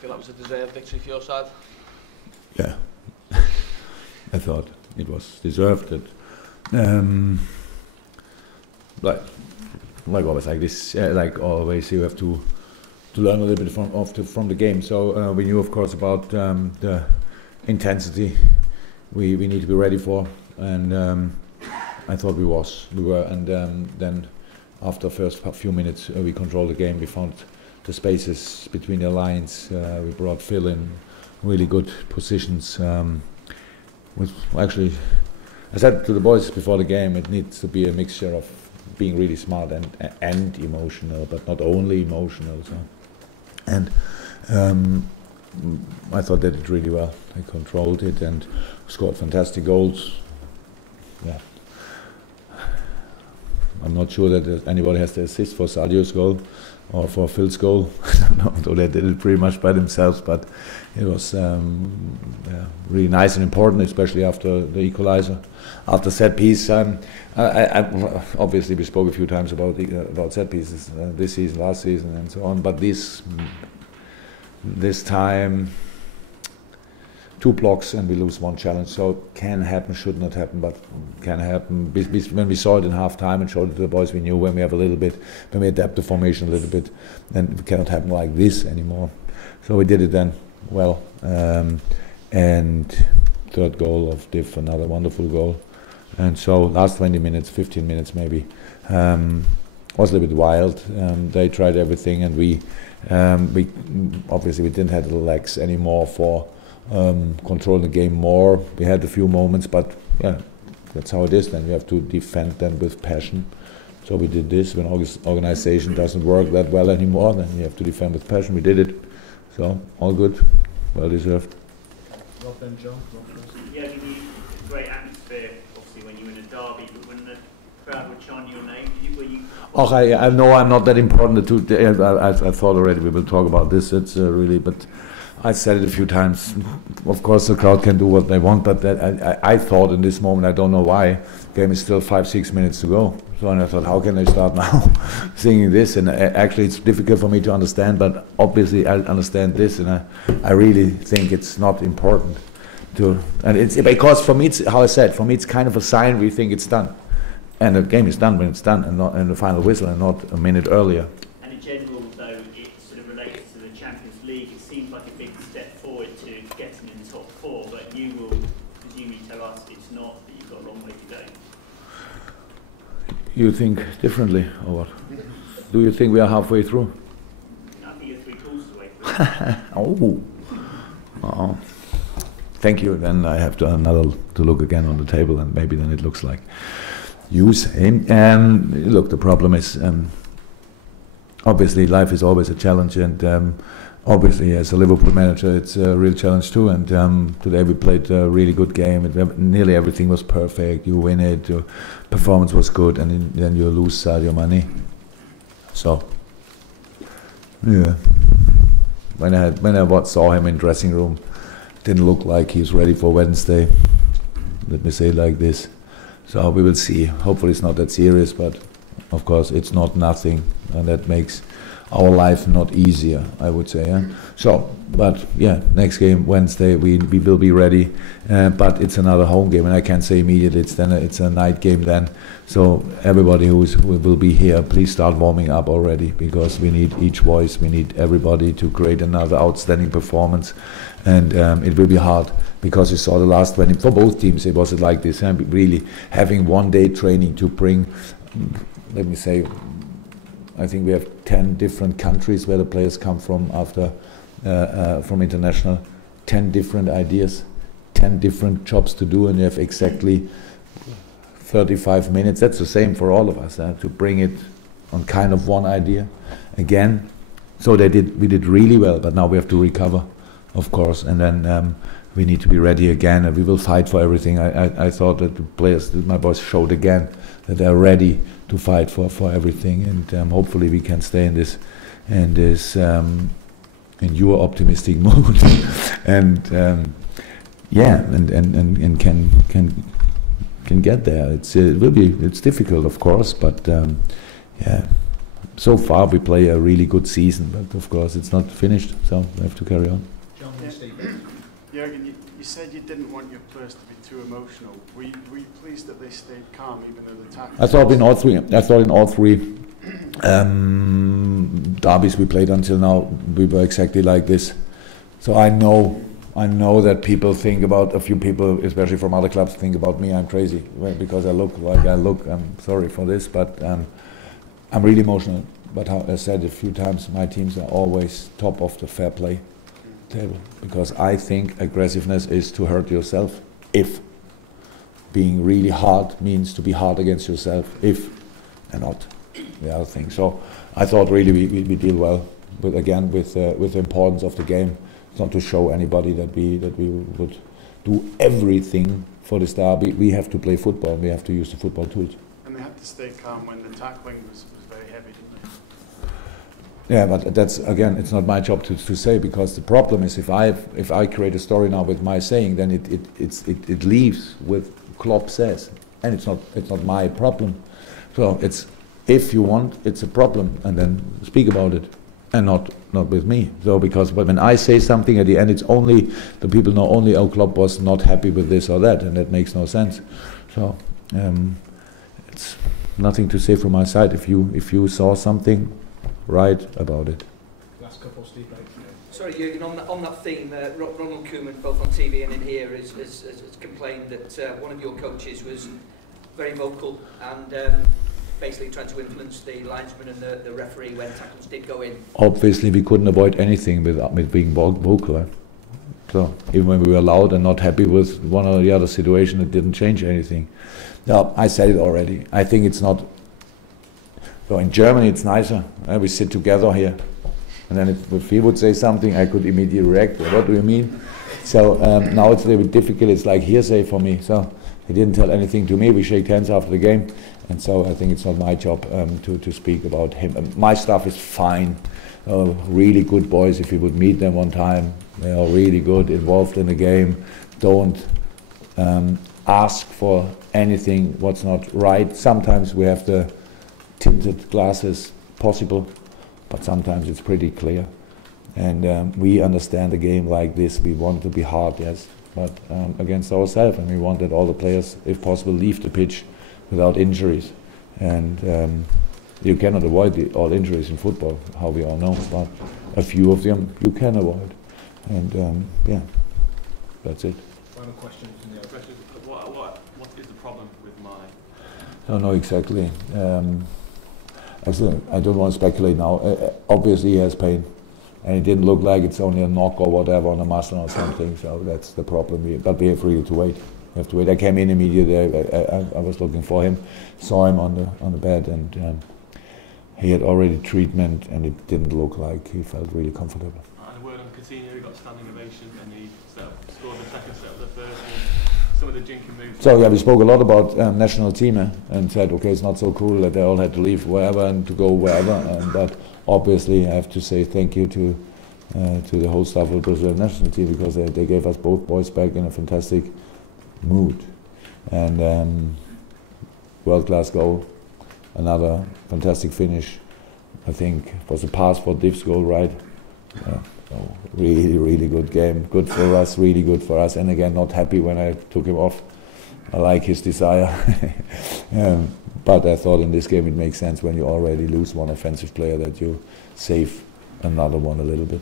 feel that was a deserved victory for your side? Yeah, I thought it was deserved. Like always, like this, like always, you have to learn a little bit from the game. So we knew, of course, about the intensity we need to be ready for, and I thought we were, and then after the first few minutes we controlled the game. We found the spaces between the lines. We brought Phil in really good positions. Actually, I said to the boys before the game, it needs to be a mixture of being really smart and emotional, but not only emotional. So. And I thought they did really well. They controlled it and scored fantastic goals. Yeah. I'm not sure that anybody has the assist for Sadio's goal or for Phil's goal. Although they did it pretty much by themselves, but it was really nice and important, especially after the equalizer. After set piece, I obviously we spoke a few times about set pieces this season, last season, and so on. But this time, 2 blocks and we lose 1 challenge. So can happen, should not happen, but can happen. When we saw it in half time and showed it to the boys, we knew when we adapt the formation a little bit, then it cannot happen like this anymore. So we did it then well. And third goal of Div, another wonderful goal. And so last 20 minutes, 15 minutes maybe, was a little bit wild. They tried everything, and we obviously we didn't have the legs anymore for controlling the game more. We had a few moments, but yeah, that's how it is. Then you have to defend them with passion. So we did this. When organization doesn't work that well anymore, then you have to defend with passion. We did it. So all good, well deserved. Rob then John. Yeah, I mean, great atmosphere. Obviously, when you win a derby, but when the crowd would chant your name, were you? Oh, I know I'm not that important. I thought already we will talk about this. It's really, but I said it a few times. Of course, the crowd can do what they want, but I thought in this moment, I don't know why, game is still 5-6 minutes to go. So and I thought, how can they start now singing this? And actually, it's difficult for me to understand, but obviously I understand this, and I really think it's not important to. And it's because for me, it's how I said. For me, it's kind of a sign we think it's done, and the game is done when it's done, and not in the final whistle, and not a minute earlier. And in general, though, it sort of relates to the Champions League. It seems like a big step forward to getting in the top 4, but you will presumably tell us it's not, that you've got a long way to go. You think differently, or what? Do you think we are halfway through? I think you're 3 quarters of the way through. Oh. Thank you. Then I have to look again on the table, and maybe then it looks like you say. Look, the problem is obviously life is always a challenge, and obviously as a Liverpool manager, it's a real challenge too. And today we played a really good game. Nearly everything was perfect. You win it. Your performance was good, and then you lose Sadio Mane. So, yeah. When I saw him in dressing room, didn't look like he's ready for Wednesday. Let me say it like this. So we will see. Hopefully it's not that serious, but of course it's not nothing, and that makes our life not easier, I would say. Yeah? So, but yeah, next game Wednesday we will be ready, but it's another home game, and I can't say immediately. It's a night game then. So everybody who will be here, please start warming up already, because we need each voice. We need everybody to create another outstanding performance, and it will be hard. Because you saw the last 20, for both teams it was like this, really having 1 day training to bring, let me say, I think we have 10 different countries where the players come from after, from international, 10 different ideas, 10 different jobs to do, and you have exactly 35 minutes. That's the same for all of us, to bring it on kind of one idea again. So we did really well, but now we have to recover, of course, and then we need to be ready again, and we will fight for everything. I thought that the players, my boys showed again that they're ready to fight for everything, and hopefully we can stay in this in your optimistic mood, and yeah, and can get there. It's difficult, of course, but yeah, so far we play a really good season, but of course it's not finished, so we have to carry on. John and Steve. Jurgen, you said you didn't want your players to be too emotional. Were you pleased that they stayed calm even though the tactics? I thought in all three derbies we played until now, we were exactly like this. So I know that people think about, a few people, especially from other clubs, think about me, I'm crazy, well, because I look like I look. I'm sorry for this, but I'm really emotional. But how I said a few times, my teams are always top of the fair play table, because I think aggressiveness is to hurt yourself. If being really hard means to be hard against yourself, if and not the other thing. So I thought really we deal well, but again with the importance of the game. It's not to show anybody that we would do everything for this derby. We have to play football. We have to use the football tools. And they had to stay calm when the tackling was very heavy, didn't they? Yeah, but that's, again, it's not my job to say, because the problem is if I create a story now with my saying, then it leaves with Klopp says, and it's not my problem. So it's, if you want, it's a problem, and then speak about it, and not with me. So because when I say something at the end, it's only the people know only, oh, Klopp was not happy with this or that, and that makes no sense. So it's nothing to say from my side. If you saw something, write about it. Last couple, Steve. Sorry, Jurgen, on that theme, Ronald Koeman, both on TV and in here, has complained that one of your coaches was very vocal and basically trying to influence the linesman and the referee when tackles did go in. Obviously, we couldn't avoid anything with being vocal. So even when we were loud and not happy with one or the other situation, it didn't change anything. No, I said it already. I think it's not. So in Germany, it's nicer. We sit together here, and then if he would say something, I could immediately react. What do you mean? So now it's a little bit difficult. It's like hearsay for me. So he didn't tell anything to me. We shake hands after the game, and so I think it's not my job to speak about him. My stuff is fine. Really good boys. If you would meet them one time, they are really good, involved in the game. Don't ask for anything what's not right. Sometimes we have the tinted glasses possible, but sometimes it's pretty clear. And we understand the game like this. We want to be hard, yes, but against ourselves, and we want that all the players, if possible, leave the pitch without injuries. And you cannot avoid all injuries in football, how we all know, but a few of them you can avoid. And yeah, that's it. Final question. What is the problem with Mane? I don't know exactly. I don't want to speculate now. Obviously he has pain, and it didn't look like it's only a knock or whatever on a muscle or something, so that's the problem. But we have really to wait. We have to wait. I came in immediately. I was looking for him, saw him on the bed, and he had already treatment, and it didn't look like he felt really comfortable. And a word on Coutinho, he got standing ovation, and he scored the second set of the first, and some of the jinking moves. So yeah, we spoke a lot about national team and said, okay, it's not so cool that they all had to leave wherever and to go wherever. But obviously, I have to say thank you to the whole staff of the Brazilian national team, because they gave us both boys back in a fantastic mood, and world-class goal, another fantastic finish. I think it was a pass for Div's goal, right? So really good game, good for us, really good for us. And again, not happy when I took him off. I like his desire, but I thought in this game it makes sense when you already lose one offensive player that you save another one a little bit.